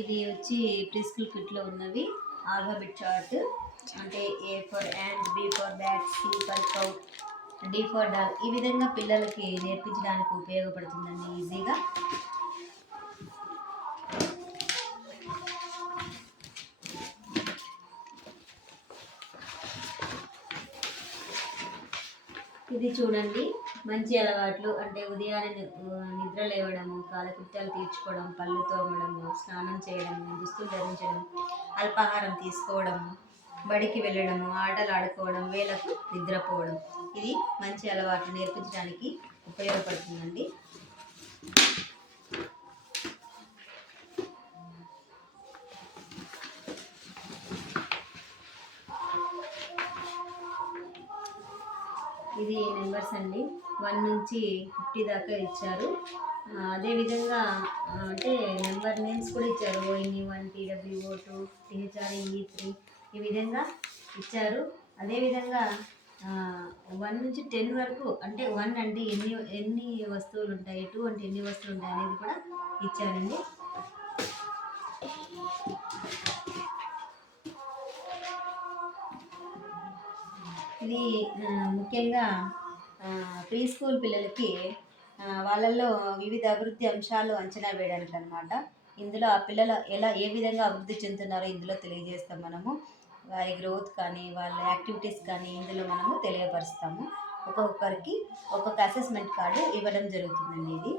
ఇది వచ్చి pre school కిట్లో ఉన్నవి ఆల్ఫాబెట్ చార్ట్. అంటే A for ant, B for bat, C for cow, D for doll. ఈ విధంగా పిల్లలకి నేర్పించడానికి ఉపయోగపడుతుందండి ఈజీగా. ఇది చూడండి, మంచి అలవాట్లు అంటే ఉదయాన్నే నిద్ర లేవడము, కాలకృత్యాలు తీర్చుకోవడం, పళ్ళు తోమడము, స్నానం చేయడము, దుస్తులు ధరించడం, అల్పాహారం తీసుకోవడము, బడికి వెళ్ళడము, ఆటలు ఆడుకోవడం, వేళకు నిద్రపోవడం. ఇది మంచి అలవాట్లు నేర్పించడానికి ఉపయోగపడుతుందండి. ఇది నెంబర్స్ అండి, 1 నుంచి 50 దాకా ఇచ్చారు. అదేవిధంగా అంటే నెంబర్ నేమ్స్ కూడా ఇచ్చారు. ONE1, TWO2, THRE3 ఈ విధంగా ఇచ్చారు. అదేవిధంగా 1 నుంచి 10 వరకు, అంటే 1 అంటే ఎన్ని వస్తువులు ఉంటాయి, 2 అంటే ఎన్ని వస్తువులు ఉంటాయి అనేది కూడా ఇచ్చారండి. ఇది ముఖ్యంగా ప్రీ స్కూల్ పిల్లలకి వాళ్ళల్లో వివిధ అభివృద్ధి అంశాలు అంచనా వేయడానికి అనమాట. ఇందులో ఆ పిల్లలు ఏ విధంగా అభివృద్ధి చెందుతున్నారో ఇందులో తెలియజేస్తాం మనము. వారి గ్రోత్ కానీ వాళ్ళ యాక్టివిటీస్ కానీ ఇందులో మనము తెలియపరుస్తాము. ఒక్కొక్కరికి ఒక్కొక్క అసెస్మెంట్ కార్డు ఇవ్వడం జరుగుతుందండి.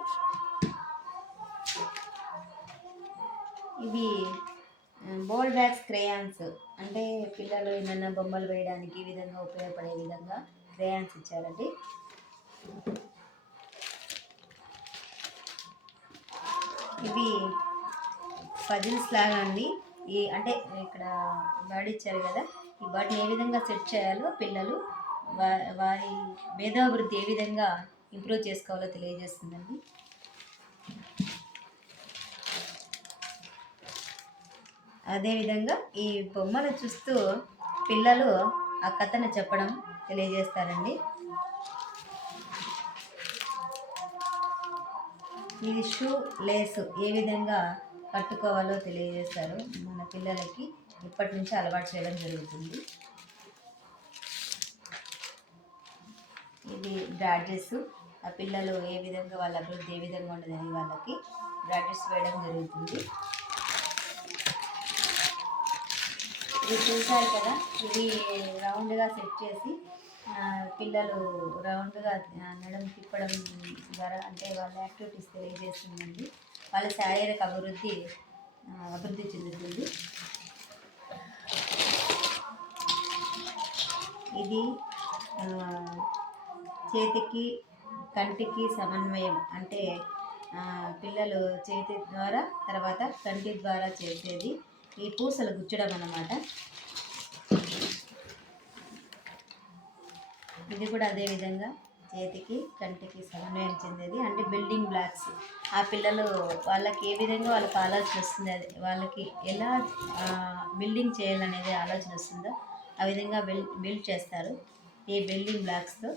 ఇవి బోల్ బ్యాగ్స్ క్రేయాన్స్, అంటే పిల్లలు ఏమైనా బొమ్మలు వేయడానికి ఈ విధంగా ఉపయోగపడే విధంగా క్రేయాన్స్ ఇచ్చారండి. ఇవి పజిల్స్ లాగా అండి. అంటే ఇక్కడ బర్డ్ ఇచ్చారు కదా, ఈ బర్డ్ని ఏ విధంగా సెట్ చేయాలో పిల్లలు వారి మేధాభివృద్ధి ఏ విధంగా ఇంప్రూవ్ చేసుకోవాలో తెలియజేస్తుందండి. అదేవిధంగా ఈ బొమ్మను చూస్తూ పిల్లలు ఆ కథను చెప్పడం తెలియజేస్తారండి. ఇది షూ లేస్ ఏ విధంగా కట్టుకోవాలో తెలియజేస్తారు. మన పిల్లలకి ఇప్పటి నుంచి అలవాటు చేయడం జరుగుతుంది. ఇది బ్రాడ్జెస్, ఆ పిల్లలు ఏ విధంగా వాళ్ళ అభివృద్ధి ఏ విధంగా ఉండదని వాళ్ళకి బ్రాడ్జెస్ వేయడం జరుగుతుంది. ఇది చూసారు కదా, ఇది రౌండ్గా సెట్ చేసి పిల్లలు రౌండ్గా నడుం తిప్పడం ద్వారా అంటే వాళ్ళ యాక్టివిటీస్ తెలియజేస్తుందండి. వాళ్ళ శారీరక అభివృద్ధి చెందుతుంది. ఇది చేతికి కంటికి సమన్వయం, అంటే పిల్లలు చేతి ద్వారా తర్వాత కంటి ద్వారా చేసేది ఈ పూసలు గుచ్చడం అన్నమాట. ఇది కూడా అదేవిధంగా చేతికి కంటికి సమన్వయం చెందేది, అంటే బిల్డింగ్ బ్లాక్స్. ఆ పిల్లలు వాళ్ళకి ఏ విధంగా వాళ్ళకి ఆలోచన వస్తుంది, అది వాళ్ళకి ఎలా బిల్డింగ్ చేయాలనేది ఆలోచన వస్తుందో ఆ విధంగా బిల్డ్ చేస్తారు ఈ బిల్డింగ్ బ్లాక్స్తో.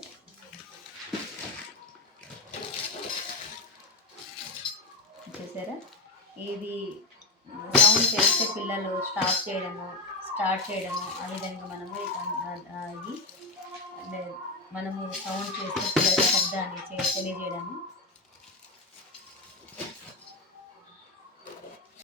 చూసారా, ఇది సౌండ్ చేస్తే పిల్లలు స్టార్ట్ చేయడము ఆ విధంగా మనము సౌండ్ చేస్తే పిల్లల శబ్దాన్ని తెలియజేయడము